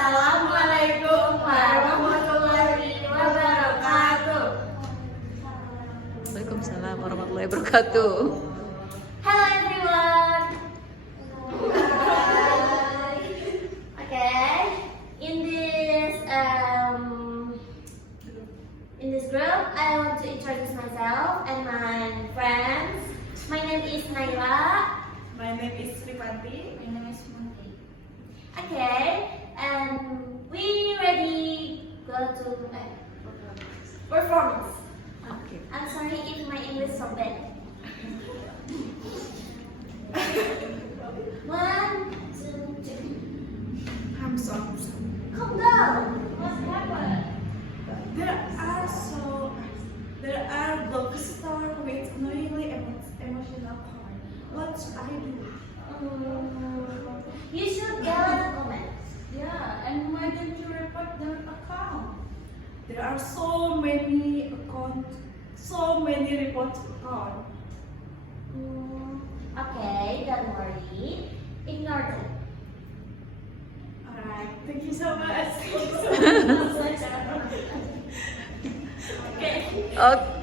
Assalamualaikum warahmatullahi wabarakatuh. Waalaikumsalam warahmatullahi wabarakatuh. Hello everyone. Okay, in this group, I want to introduce myself and my friends. My name is Naila. My name is Sripati. My name is Munti. Okay, and we ready go to performance. Okay. I'm sorry if my English so bad. 1, 2, 3. I'm sorry. Calm down. What happened? There are the visitor with noisy emotional call. What should I do? You should get a comment. Yeah, and why don't you report their account? There are so many reports account. Okay, don't worry. Ignore them. Alright, thank you so much. Okay. Okay.